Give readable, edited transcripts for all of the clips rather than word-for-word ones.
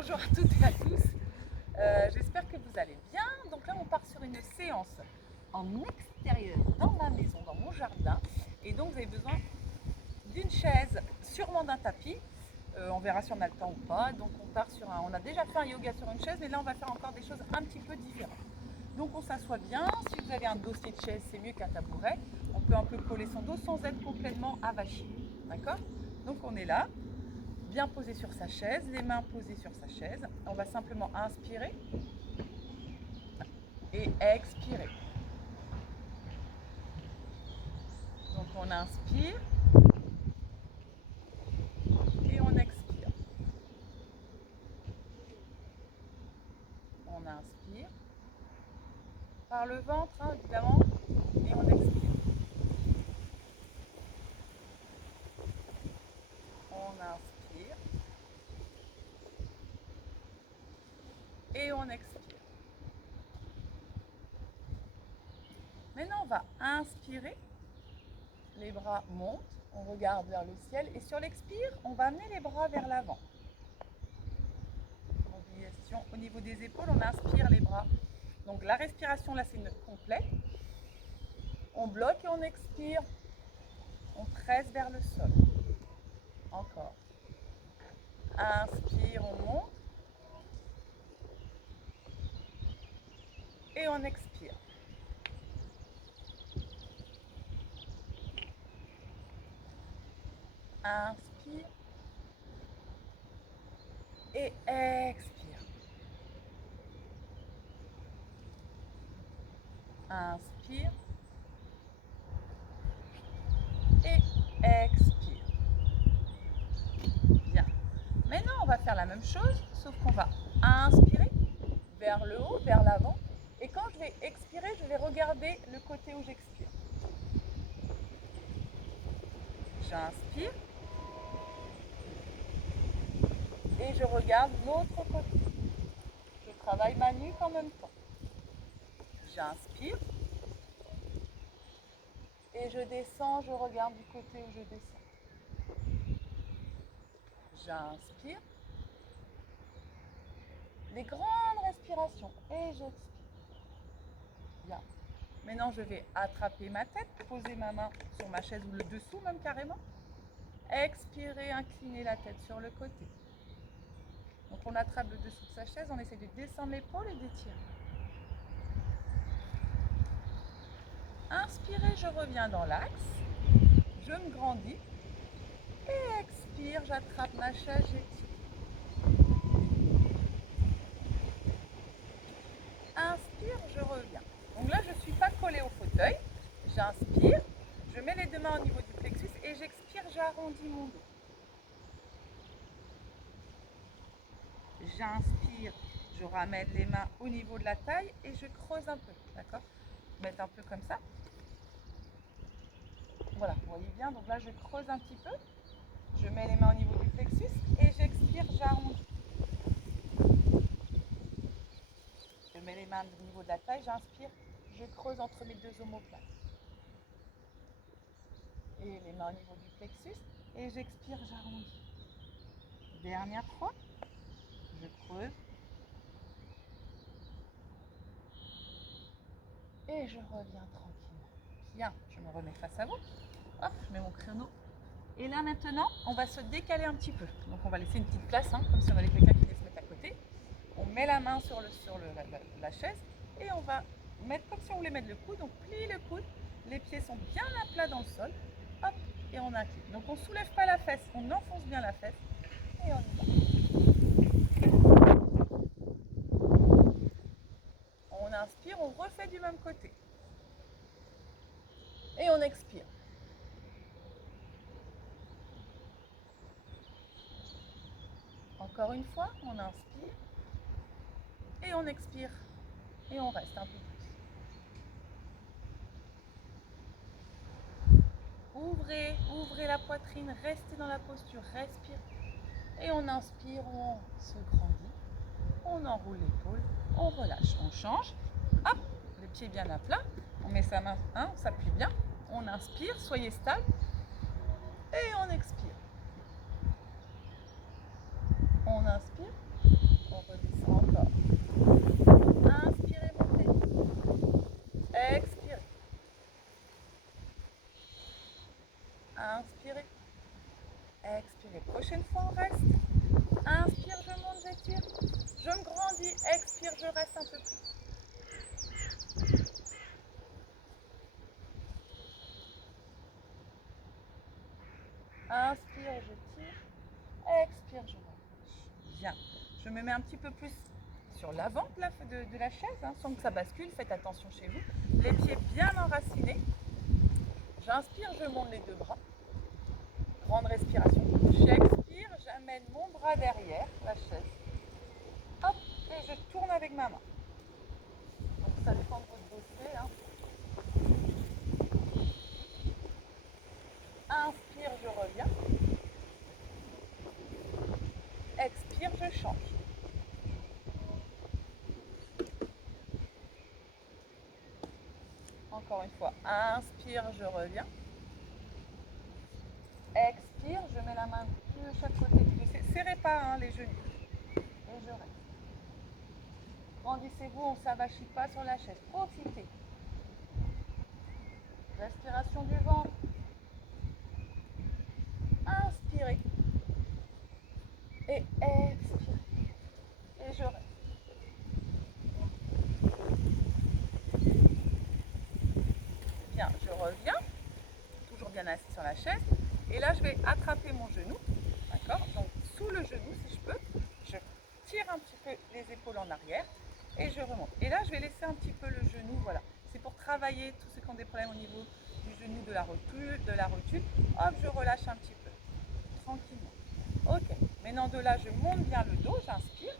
Bonjour à toutes et à tous. J'espère que vous allez bien. Donc là, on part sur une séance en extérieur dans ma maison, dans mon jardin. Et donc, vous avez besoin d'une chaise, sûrement d'un tapis. On verra si on a le temps ou pas. Donc, on a déjà fait un yoga sur une chaise, mais là, on va faire encore des choses un petit peu différentes. Donc, on s'assoit bien. Si vous avez un dossier de chaise, c'est mieux qu'un tabouret. On peut un peu coller son dos sans être complètement avachi. D'accord? Donc, on est là, bien posé sur sa chaise, les mains posées sur sa chaise. On va simplement inspirer et expirer. Donc on inspire et on expire. On inspire par le ventre, hein, évidemment, et on expire. On inspire et on expire. Maintenant, on va inspirer, les bras montent, on regarde vers le ciel et sur l'expire, on va amener les bras vers l'avant. Au niveau des épaules, on inspire les bras. Donc la respiration, là, c'est une complète. On bloque et on expire. On presse vers le sol. Encore. Inspire, on monte. Et on expire. Inspire. Et expire. Inspire. Et expire. Bien. Maintenant, on va faire la même chose, sauf qu'on va inspirer vers le haut, vers l'avant. Et quand je vais expirer, je vais regarder le côté où j'expire. J'inspire. Et je regarde l'autre côté. Je travaille ma nuque en même temps. J'inspire. Et je descends, je regarde du côté où je descends. J'inspire. Des grandes respirations. Et j'expire. Bien. Maintenant, je vais attraper ma tête, poser ma main sur ma chaise ou le dessous même carrément. Expirer, incliner la tête sur le côté. Donc on attrape le dessous de sa chaise, on essaie de descendre l'épaule et d'étirer. Inspirez, je reviens dans l'axe. Je me grandis. Et expire, j'attrape ma chaise, j'étire. Inspire, je reviens. Donc là, je ne suis pas collée au fauteuil. J'inspire, je mets les deux mains au niveau du plexus et j'expire, j'arrondis mon dos. J'inspire, je ramène les mains au niveau de la taille et je creuse un peu, d'accord? Mettre un peu comme ça. Voilà, vous voyez bien, donc là je creuse un petit peu. Je mets les mains au niveau du plexus et j'expire, j'arrondis. Je mets les mains au niveau de la taille, j'inspire, je creuse entre mes deux omoplates. Et les mains au niveau du plexus et j'expire, j'arrondis. Dernière fois, je creuse. Et je reviens tranquillement. Bien, je me remets face à vous. Hop, je mets mon chrono. Et là maintenant, on va se décaler un petit peu. Donc on va laisser une petite place, hein, comme si on avait quelqu'un qui venait se mettre à côté. On met la main sur la chaise et on va mettre comme si on voulait mettre le coude. On plie le coude, les pieds sont bien à plat dans le sol. Hop, et on incline. Donc on ne soulève pas la fesse, on enfonce bien la fesse et on y va. On inspire, on refait du même côté. Et on expire. Encore une fois, on inspire et on expire et on reste un peu plus. Ouvrez la poitrine, restez dans la posture, respirez. Et on inspire, on se grandit, on enroule l'épaule, on relâche, on change. Hop, le pied bien à plat, on met sa main, hein, on s'appuie bien, on inspire, soyez stable et on expire. On inspire Encore. Inspirez, montez. Expirez. Inspirez. Expirez. Prochaine fois, on reste. Inspire, je monte, j'étire. Je me grandis. Expire, je reste un peu plus. Inspire, je tire. Expire, je relâche. Bien. Je me mets un petit peu plus sur l'avant de la chaise, hein, sans que ça bascule. Faites attention chez vous. Les pieds bien enracinés. J'inspire, je monte les deux bras. Grande respiration. J'expire, j'amène mon bras derrière la chaise. Hop, et je tourne avec ma main. Donc ça dépend de votre dossier. Hein. Inspire, je reviens. Expire, je change. Encore une fois, inspire, je reviens. Expire, je mets la main de chaque côté du dossier. Serrez pas hein, les genoux. Et je reste. Grandissez-vous, on ne s'avachit pas sur la chaise. Profitez. Respiration du ventre. Inspirez. Et expirez. Et je reste. Bien, je reviens. Toujours bien assis sur la chaise. Et là, je vais attraper mon genou. D'accord? Donc, sous le genou, si je peux. Je tire un petit peu les épaules en arrière. Et je remonte. Et là, je vais laisser un petit peu le genou. Voilà. C'est pour travailler tous ceux qui ont des problèmes au niveau du genou, de la rotule. Hop, je relâche un petit peu. Tranquillement. Ok. Maintenant, de là, je monte bien le dos. J'inspire.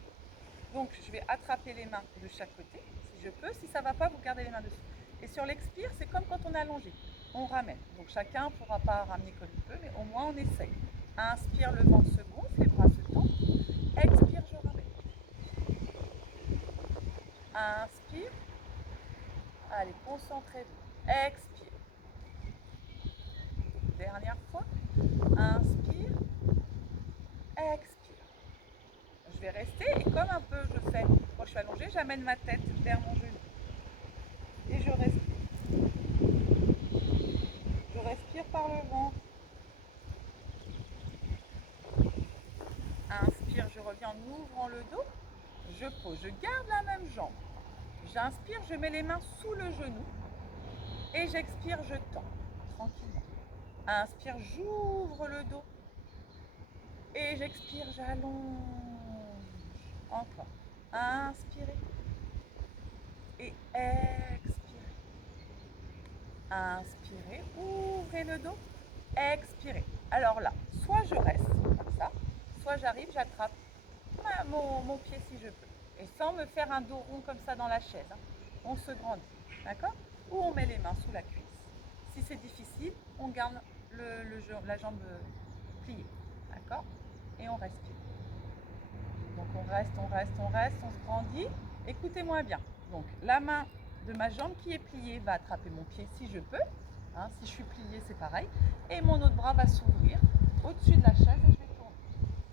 Donc, je vais attraper les mains de chaque côté, si je peux. Si ça ne va pas, vous gardez les mains dessus. Et sur l'expire, c'est comme quand on est allongé. On ramène. Donc, chacun ne pourra pas ramener comme il peut, mais au moins, on essaye. Inspire, le ventre se gonfle, les bras se tendent. Expire, je ramène. Inspire. Allez, concentrez-vous. Expire. Dernière fois. Inspire. Expire. Je vais rester et comme un peu je fais, quand je suis allongée, j'amène ma tête vers mon genou. Et je respire. Je respire par le ventre. Inspire, je reviens en ouvrant le dos. Je pose, je garde la même jambe. J'inspire, je mets les mains sous le genou. Et j'expire, je tends tranquillement. Inspire, j'ouvre le dos. Et j'expire, j'allonge. Encore. Inspirez. Et expirez. Inspirez, ouvrez le dos. Expirez. Alors là, soit je reste comme ça, soit j'arrive, j'attrape mon pied si je peux. Et sans me faire un dos rond comme ça dans la chaise. Hein. On se grandit. D'accord? Ou on met les mains sous la cuisse. Si c'est difficile, on garde la jambe pliée. D'accord? Et on respire. Donc on reste, on se grandit. Écoutez-moi bien. Donc la main de ma jambe qui est pliée va attraper mon pied si je peux. Hein, si je suis pliée, c'est pareil. Et mon autre bras va s'ouvrir au-dessus de la chaise et je vais tourner.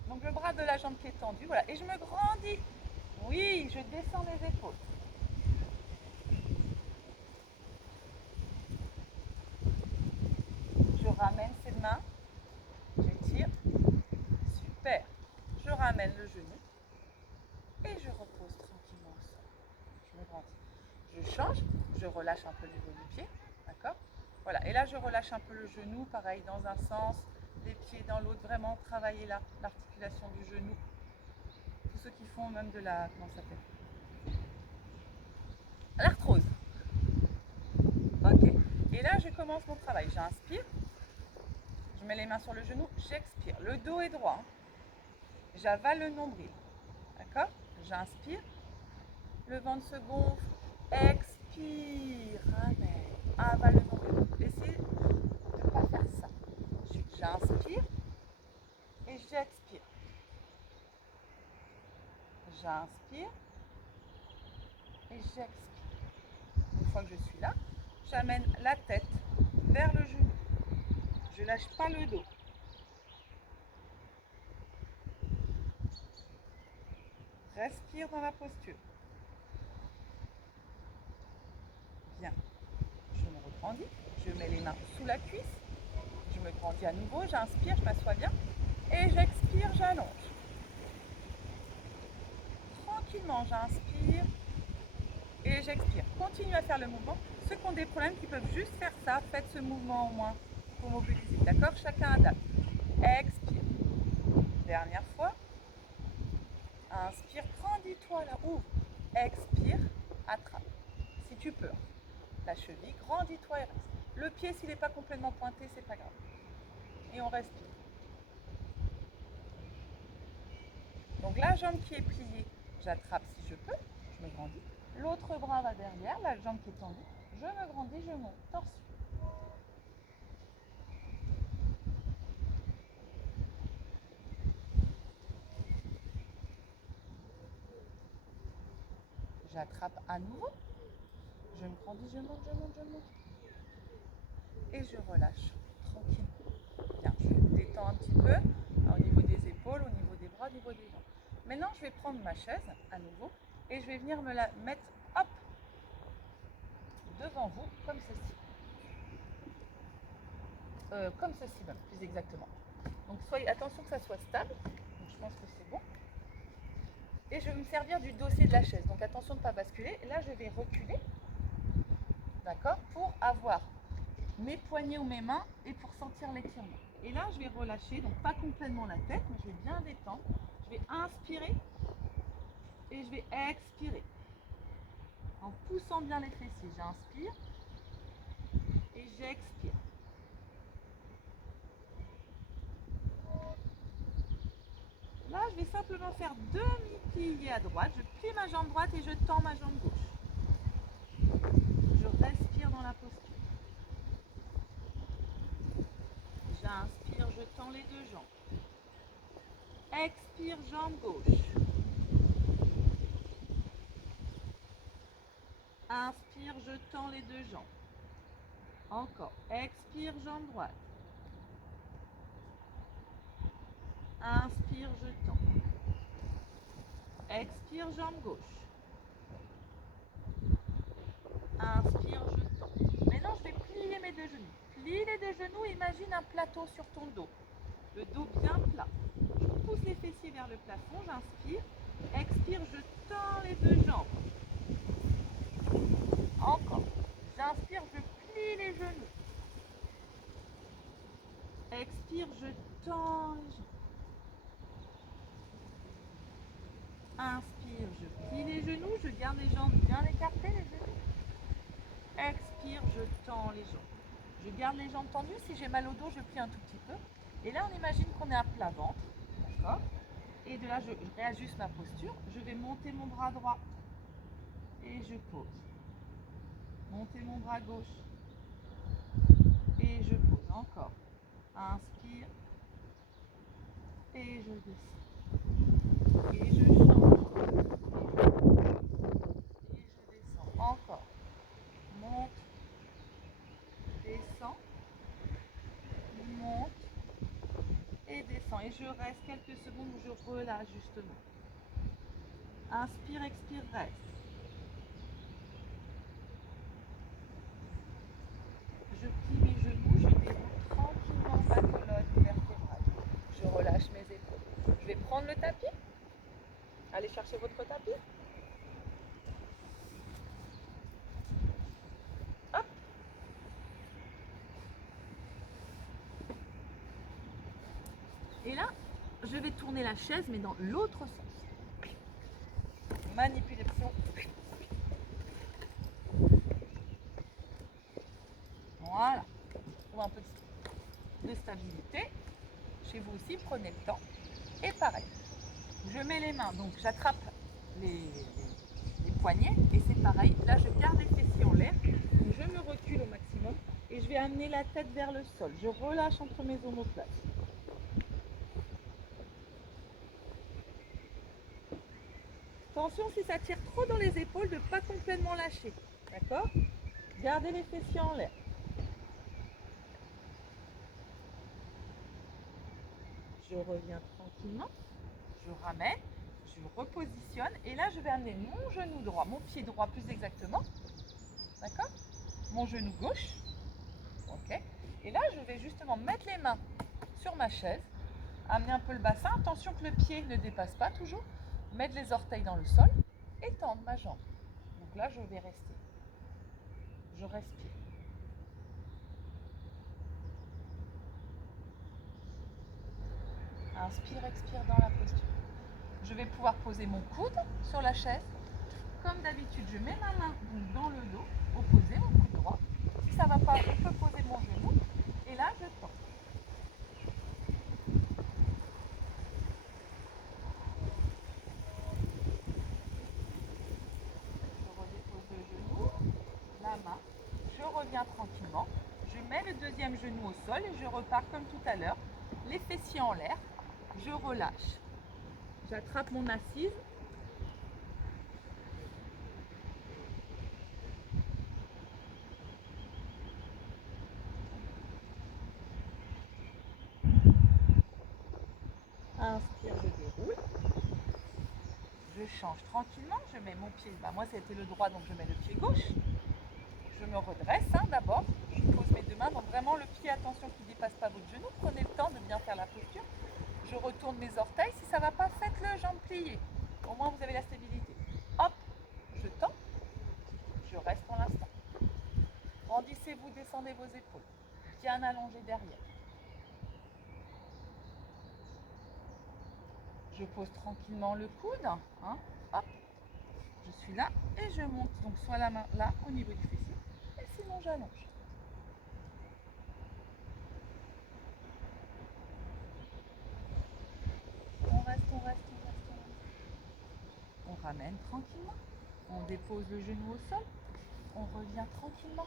Donc le bras de la jambe qui est tendu, voilà. Et je me grandis. Oui, je descends les épaules. Je ramène ces mains. J'étire. Super. Je ramène le genou. Et je repose tranquillement au sol. Je me grandis. Je change. Je relâche un peu le niveau du pied. D'accord? Voilà. Et là, je relâche un peu le genou. Pareil, dans un sens. Les pieds dans l'autre. Vraiment travailler là, l'articulation du genou. Tous ceux qui font même de la... Comment ça s'appelle? L'arthrose. Ok. Et là, je commence mon travail. J'inspire. Je mets les mains sur le genou. J'expire. Le dos est droit. J'avale le nombril. D'accord? J'inspire. Le ventre se gonfle. Expire. Ramène. Avale le nombril. Essayez de ne pas faire ça. J'inspire. Et j'expire. J'inspire. Et j'expire. Une fois que je suis là, j'amène la tête vers le genou. Je ne lâche pas le dos. Respire dans la posture. Bien. Je me regrandis. Je mets les mains sous la cuisse. Je me grandis à nouveau. J'inspire, je m'assois bien. Et j'expire, j'allonge. Tranquillement, j'inspire et j'expire. Continue à faire le mouvement. Ceux qui ont des problèmes, qui peuvent juste faire ça, faites ce mouvement au moins pour mobiliser. D'accord? Chacun adapte. Expire. Dernière fois. Inspire, grandis-toi là, ouvre. Expire, attrape. Si tu peux. La cheville, grandis-toi et reste. Le pied, s'il n'est pas complètement pointé, c'est pas grave. Et on respire. Donc la jambe qui est pliée, j'attrape si je peux, je me grandis. L'autre bras va derrière, la jambe qui est tendue, je me grandis, je monte, torsion. J'attrape à nouveau, je me grandis, je monte, je monte, je monte. Et je relâche, tranquille. Bien, je détends un petit peu au niveau des épaules, au niveau des bras, au niveau des jambes. Maintenant, je vais prendre ma chaise à nouveau et je vais venir me la mettre, hop, devant vous, comme ceci. Comme ceci même, plus exactement. Donc soyez attention que ça soit stable. Donc je pense que c'est bon. Et je vais me servir du dossier de la chaise. Donc attention de ne pas basculer. Et là, je vais reculer, d'accord, pour avoir mes poignets ou mes mains et pour sentir l'étirement. Et là, je vais relâcher, donc pas complètement la tête, mais je vais bien détendre. Je vais inspirer et je vais expirer. En poussant bien les fessiers, j'inspire et j'expire. Là, je vais simplement faire demi-plié à droite. Je plie ma jambe droite et je tends ma jambe gauche. Je respire dans la posture. J'inspire, je tends les deux jambes. Expire, jambe gauche. Inspire, je tends les deux jambes. Encore. Expire, jambe droite. Inspire, je tends. Expire, jambe gauche. Inspire, je tends. Maintenant, je vais plier mes deux genoux. Plie les deux genoux, imagine un plateau sur ton dos. Le dos bien plat. Je pousse les fessiers vers le plafond, j'inspire. Expire, je tends les deux jambes. Encore. J'inspire, je plie les genoux. Expire, je tends les jambes. Inspire, je plie les genoux, je garde les jambes bien écartées, les genoux. Expire, je tends les jambes. Je garde les jambes tendues. Si j'ai mal au dos, je plie un tout petit peu. Et là, on imagine qu'on est à plat ventre. D'accord? Et de là, je réajuste ma posture. Je vais monter mon bras droit. Et je pose. Monter mon bras gauche. Et je pose. Encore. Inspire. Et je descends. Et je change. Et je descends. Encore. Monte. Descends. Monte. Et descends. Et je reste quelques secondes où je relâche justement. Inspire, expire, reste. Je plie mes genoux, je déroule tranquillement ma colonne vertébrale. Je relâche mes épaules. Je vais prendre le tapis. Allez chercher votre tapis. Hop. Et là, je vais tourner la chaise, mais dans l'autre sens. Manipulation. Voilà. Pour un peu de stabilité. Chez vous aussi, prenez le temps. Et pareil. Je mets les mains, donc j'attrape les poignets et c'est pareil. Là, je garde les fessiers en l'air. Donc je me recule au maximum et je vais amener la tête vers le sol. Je relâche entre mes omoplates. Attention, si ça tire trop dans les épaules, de ne pas complètement lâcher. D'accord? Gardez les fessiers en l'air. Je reviens tranquillement. Je ramène. Je je repositionne et là je vais amener mon genou droit, mon pied droit plus exactement, d'accord, mon genou gauche, ok, et là je vais justement mettre les mains sur ma chaise, amener un peu le bassin, attention que le pied ne dépasse pas toujours, mettre les orteils dans le sol et tendre ma jambe. Donc là je vais rester, je respire. Inspire, expire dans la posture. Je vais pouvoir poser mon coude sur la chaise. Comme d'habitude, je mets ma main dans le dos, opposé, mon coude droit. Si ça ne va pas, je peux poser mon genou. Et là, je tends. Je redépose le genou, la main. Je reviens tranquillement. Je mets le deuxième genou au sol et je repars comme tout à l'heure. Les fessiers en l'air. Je relâche. J'attrape mon assise. Inspire, je déroule. Je change tranquillement. Je mets mon pied. Moi, c'était le droit, donc je mets le pied gauche. Je me redresse d'abord. Je pose mes deux mains. Donc vraiment le pied, attention qu'il ne dépasse pas votre genou. Prenez le temps de bien faire la posture. Je retourne mes orteils. Si ça ne va pas, faites-le jambes pliées. Au moins, vous avez la stabilité. Hop, je tends. Je reste pour l'instant. Grandissez-vous, descendez vos épaules. Bien allongé derrière. Je pose tranquillement le coude. Hop, je suis là et je monte. Donc soit la main là au niveau du fessier et sinon j'allonge. On reste. On ramène tranquillement. On dépose le genou au sol. On revient tranquillement.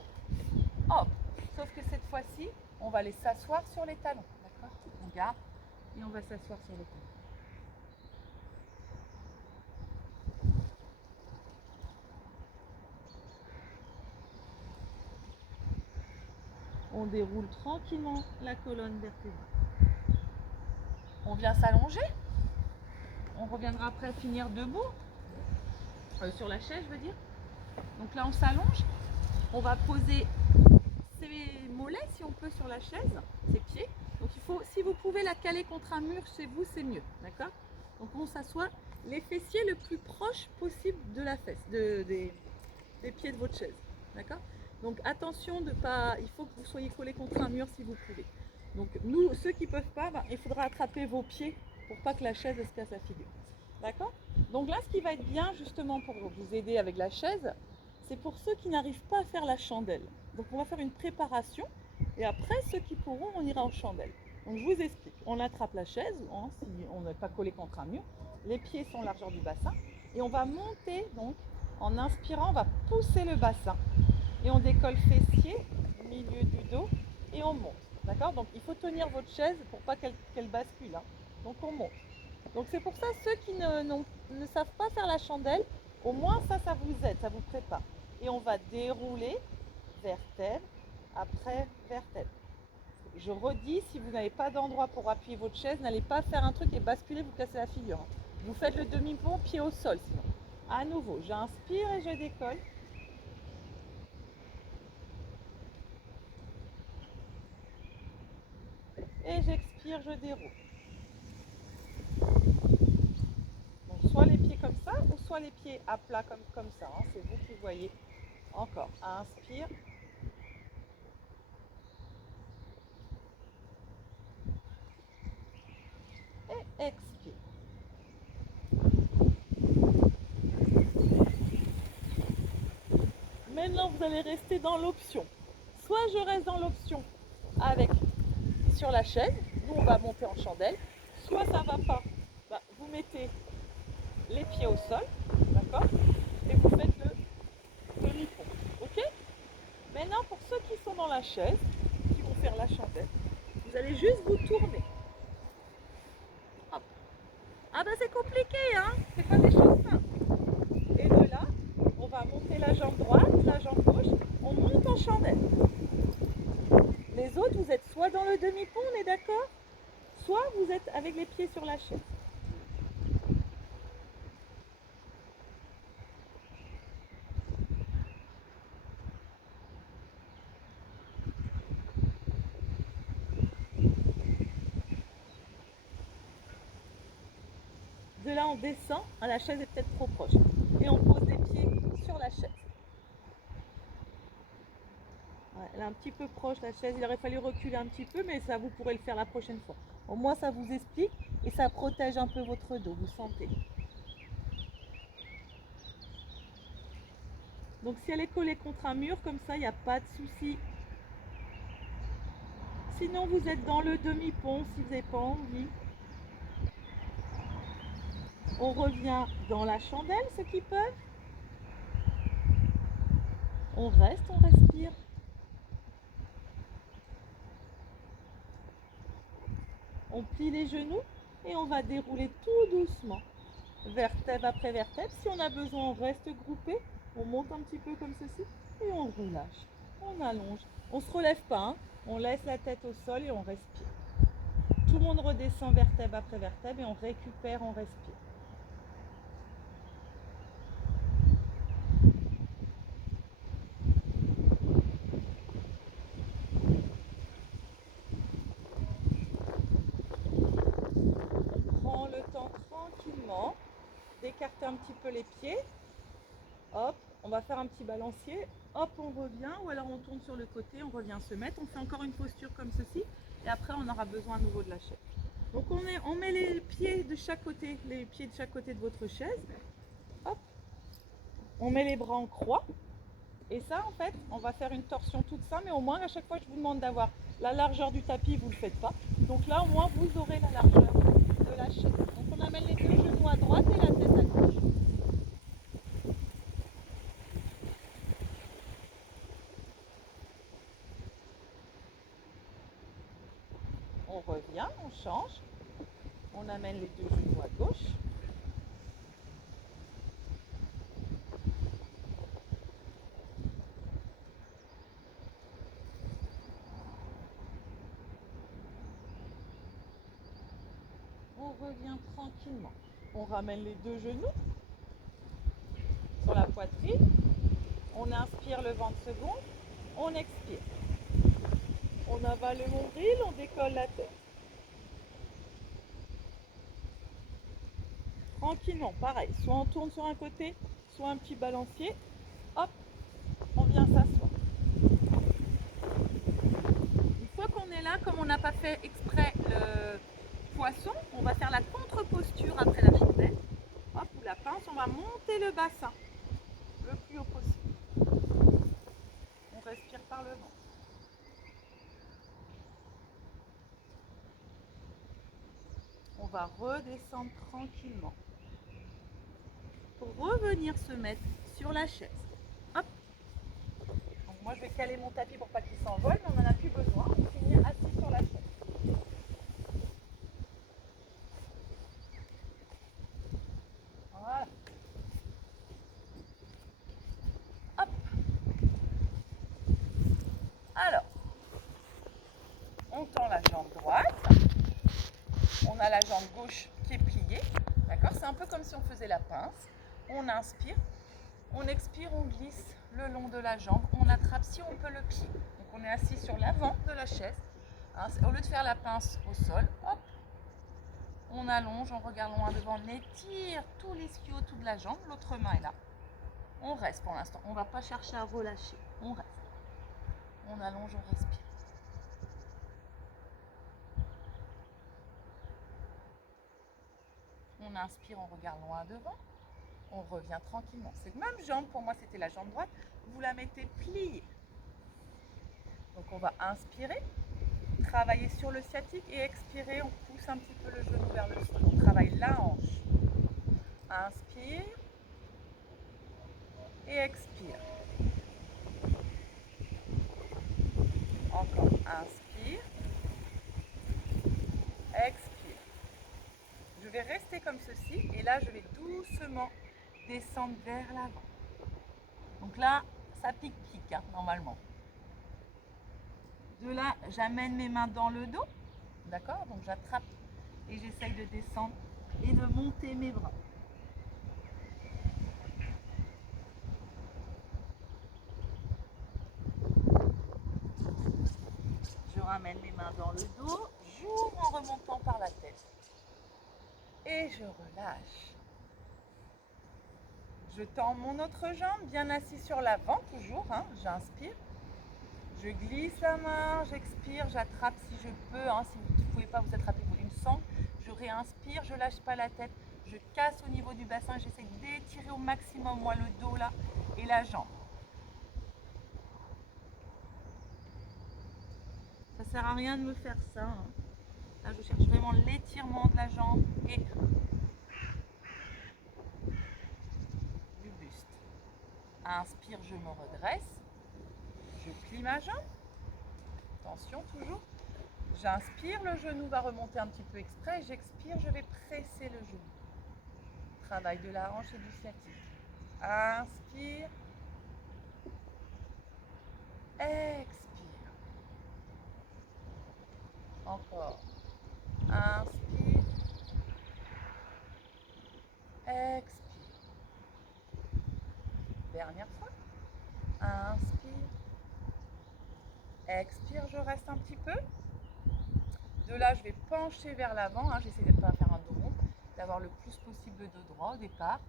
Hop, sauf que cette fois-ci, on va aller s'asseoir sur les talons. D'accord? On garde et on va s'asseoir sur les talons. On déroule tranquillement la colonne vertébrale. On vient s'allonger. On reviendra après finir debout. Sur la chaise, je veux dire. Donc là, on s'allonge. On va poser ses mollets, si on peut, sur la chaise, ses pieds. Donc il faut, si vous pouvez la caler contre un mur chez vous, c'est mieux. D'accord? Donc on s'assoit les fessiers le plus proche possible de la fesse, des pieds de votre chaise. D'accord? Donc attention de pas, il faut que vous soyez collé contre un mur si vous pouvez. Donc nous, ceux qui ne peuvent pas, il faudra attraper vos pieds pour pas que la chaise se casse la figure. D'accord? Donc là, ce qui va être bien justement pour vous aider avec la chaise, c'est pour ceux qui n'arrivent pas à faire la chandelle. Donc on va faire une préparation et après, ceux qui pourront, on ira en chandelle. Donc je vous explique. On attrape la chaise, si on n'est pas collé contre un mur. Les pieds sont largeur du bassin et on va monter donc. En inspirant, on va pousser le bassin et on décolle fessier, milieu du dos et on monte. D'accord? Donc il faut tenir votre chaise pour pas qu'elle bascule. Donc on monte. Donc c'est pour ça ceux qui ne savent pas faire la chandelle, au moins ça vous aide, ça vous prépare. Et on va dérouler vertèbre après vertèbre. Je redis, si vous n'avez pas d'endroit pour appuyer votre chaise, n'allez pas faire un truc et basculer, vous cassez la figure. Vous faites le demi-pont, pied au sol sinon. À nouveau, j'inspire et je décolle. Et j'expire, je déroule. Donc soit les pieds comme ça, ou soit les pieds à plat comme ça. C'est vous qui voyez. Encore. Inspire. Et expire. Maintenant, vous allez rester dans l'option. Soit je reste dans l'option avec sur la chaise, nous on va monter en chandelle, soit ça va pas, vous mettez les pieds au sol, d'accord, et vous faites le demi-pont, ok. Maintenant pour ceux qui sont dans la chaise, qui vont faire la chandelle, vous allez juste vous tourner. Hop. Ah c'est compliqué, c'est pas des choses simples. Et de là, on va monter la jambe droite, la jambe gauche, on monte en chandelle. Les autres, vous êtes soit dans le demi-pont, on est d'accord, soit vous êtes avec les pieds sur la chaise. de là, on descend. Ah, la chaise est peut-être trop proche. Et on pose les pieds sur la chaise. Ouais, elle est un petit peu proche, la chaise. Il aurait fallu reculer un petit peu, mais ça, vous pourrez le faire la prochaine fois. Au moins, ça vous explique et ça protège un peu votre dos. Vous sentez. Donc, si elle est collée contre un mur, comme ça, il n'y a pas de souci. Sinon, vous êtes dans le demi-pont si vous n'avez pas envie. On revient dans la chandelle, ceux qui peuvent. On reste, on respire. On plie les genoux et on va dérouler tout doucement. Vertèbre après vertèbre. Si on a besoin, on reste groupé. On monte un petit peu comme ceci et on relâche. On allonge. On ne se relève pas, hein. On laisse la tête au sol et on respire. Tout le monde redescend vertèbre après vertèbre et on récupère, on respire. On prend le temps tranquillement d'écarter un petit peu les pieds. Hop, on va faire un petit balancier. Hop, on revient, ou alors on tourne sur le côté, on revient se mettre. On fait encore une posture comme ceci, et après on aura besoin à nouveau de la chaise. Donc on met les pieds de chaque côté, de votre chaise. Hop, on met les bras en croix. Et ça, en fait, on va faire une torsion toute simple, mais au moins à chaque fois je vous demande d'avoir la largeur du tapis, vous ne le faites pas. Donc là, au moins, vous aurez la largeur de la chaise. Donc on amène les deux genoux à droite et la tête à gauche. On revient, on change. On amène les deux genoux à gauche. On revient tranquillement. On ramène les deux genoux sur la poitrine. On inspire, le ventre se gonfle. On expire. On avale le nombril, on décolle la tête. Tranquillement, pareil. Soit on tourne sur un côté, soit un petit balancier. Hop, on vient s'asseoir. Une fois qu'on est là, comme on n'a pas fait exprès le poisson, on va faire la contre-posture après la chandelle. Hop, ou la pince, on va monter le bassin le plus haut possible. On respire par le ventre. On va redescendre tranquillement pour revenir se mettre sur la chaise. Hop. Donc moi je vais caler mon tapis pour pas qu'il s'envole, mais on n'en a plus besoin. On finit assis sur la chaise. Voilà. Hop. Alors, on tend la jambe droite. On a la jambe gauche qui est pliée. D'accord? C'est un peu comme si on faisait la pince. On inspire. On expire, on glisse le long de la jambe. On attrape si on peut le pied. Donc on est assis sur l'avant de la chaise. Hein, au lieu de faire la pince au sol, hop, on allonge, on regarde loin devant, on étire tout l'ischio, toute la jambe. L'autre main est là. On reste pour l'instant. On ne va pas chercher à relâcher. On reste. On allonge, on respire. On inspire, on regarde loin devant. On revient tranquillement. Cette même jambe, pour moi c'était la jambe droite, vous la mettez pliée. Donc on va inspirer, travailler sur le sciatique et expirer, on pousse un petit peu le genou vers le sol. On travaille la hanche. Inspire et expire. Encore, inspire, expire. Je vais rester comme ceci et là je vais doucement descendre vers l'avant. Donc là, ça pique-pique hein, normalement. De là, j'amène mes mains dans le dos, d'accord? Donc j'attrape et j'essaye de descendre et de monter mes bras. Je ramène mes mains dans le dos, j'ouvre en remontant par la tête. et je relâche. Je tends mon autre jambe, bien assis sur l'avant toujours, hein. J'inspire. Je glisse la main, j'expire, j'attrape si je peux, hein. Si vous ne pouvez pas vous attraper une sangle, je réinspire, je lâche pas la tête, je casse au niveau du bassin, j'essaie d'étirer au maximum moi le dos là et la jambe. Ça sert à rien de me faire ça, hein. Là je cherche vraiment l'étirement de la jambe et du buste. Inspire, je me redresse, je plie ma jambe, attention toujours. J'inspire, le genou va remonter un petit peu exprès, j'expire, je vais presser le genou. Travail de la hanche et du sciatique. Inspire, expire. Encore. Inspire, expire. Dernière fois. Inspire, expire, je reste un petit peu. De là, je vais pencher vers l'avant, hein. J'essaie de ne pas faire un dos rond, d'avoir le plus possible de dos droit au départ.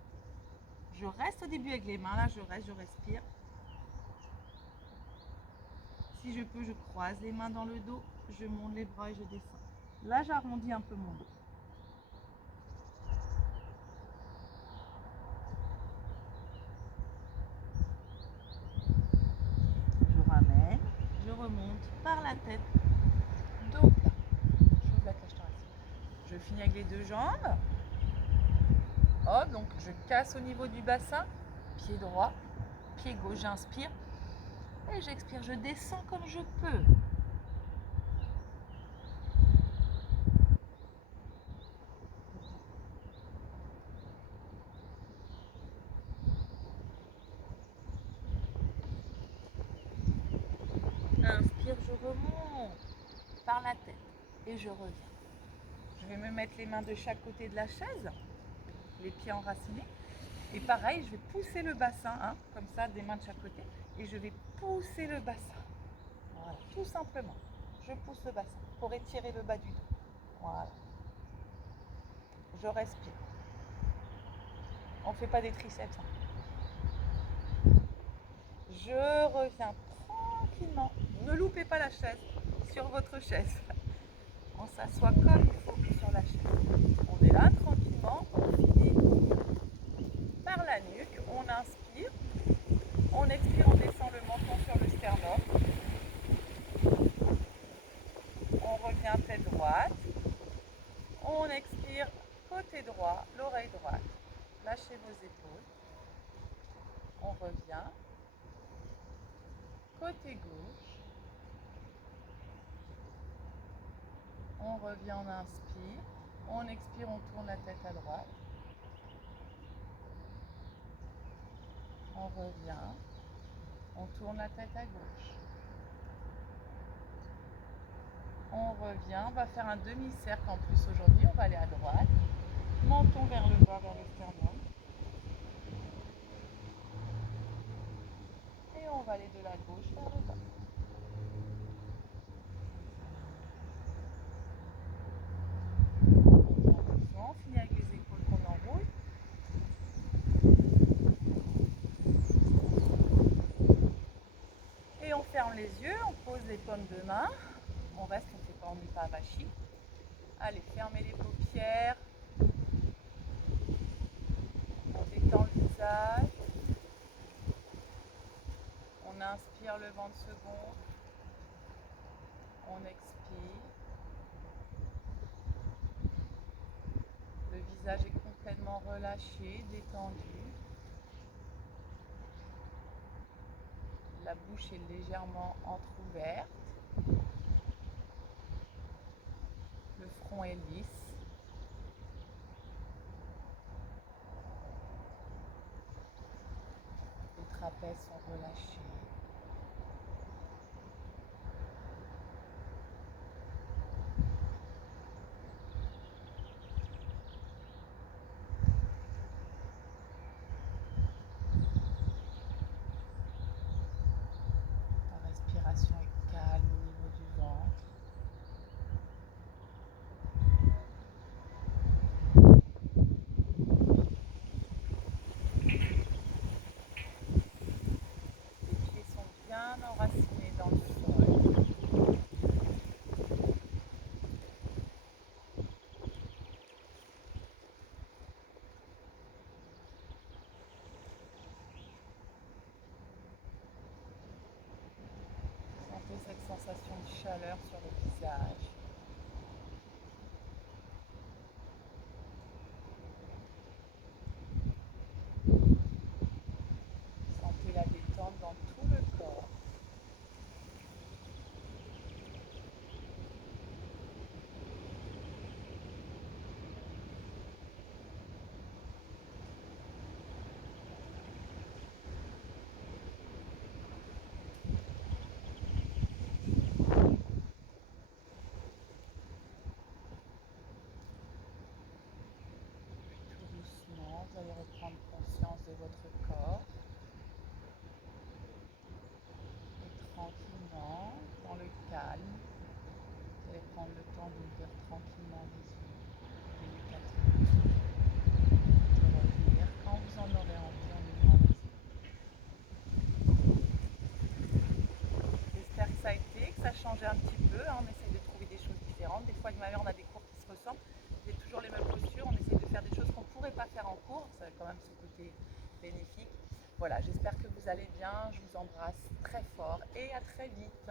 Je reste au début avec les mains, là je reste, je respire. Si je peux, je croise les mains dans le dos, je monte les bras et je descends. Là, j'arrondis un peu mon dos. Je ramène, je remonte par la tête, dos plat. J'ouvre la cage thoracique. Je finis avec les deux jambes. Hop, donc je casse au niveau du bassin, pied droit, pied gauche, j'inspire et j'expire, je descends comme je peux. Inspire, je remonte par la tête et je reviens. Je vais me mettre les mains de chaque côté de la chaise, les pieds enracinés. Et pareil, je vais pousser le bassin, hein, comme ça, des mains de chaque côté. Et je vais pousser le bassin. Voilà, tout simplement. Je pousse le bassin pour étirer le bas du dos. Voilà. Je respire. On ne fait pas des triceps. Hein. Je reviens tranquillement. Ne loupez pas la chaise sur votre chaise. On s'assoit comme il faut sur la chaise. On est là tranquillement. On finit par la nuque. On inspire. On expire, on descend le menton sur le sternum. On revient tête droite. On expire côté droit, l'oreille droite. Lâchez vos épaules. On revient. Côté gauche. On revient, on inspire. On expire, on tourne la tête à droite. On revient. On tourne la tête à gauche. On revient. On va faire un demi-cercle en plus aujourd'hui. On va aller à droite. Menton vers le bas, vers le sternum. Et on va aller de la gauche vers le bas. On finit avec les épaules qu'on enroule. Et on ferme les yeux, on pose les paumes de main. On reste, on ne fait pas, on n'est pas avachi. Allez, fermez les paupières. On détend le visage. On inspire le ventre second. On expire. Le visage est complètement relâché, détendu. La bouche est légèrement entrouverte. Le front est lisse. Les trapèzes sont relâchés. La respiration est calme au niveau du ventre. chaleur sur le visage. Sentez la détente dans tout le corps. Tout doucement, vous allez reprendre conscience de votre corps. Et tranquillement, dans le calme, vous allez prendre le temps d'ouvrir tranquillement les yeux, délicatement, de revenir quand vous en aurez envie en ouvrant les yeux. J'espère que ça a été, que ça a changé un petit peu. On essaye de trouver des choses différentes. Des fois, on a des cours qui se ressemblent. C'est toujours les mêmes postures. On essaye de faire des choses qu'on ne pourrait pas faire en cours. Ça a quand même ce côté bénéfique. Voilà, j'espère que vous allez bien. Je vous embrasse très fort et à très vite.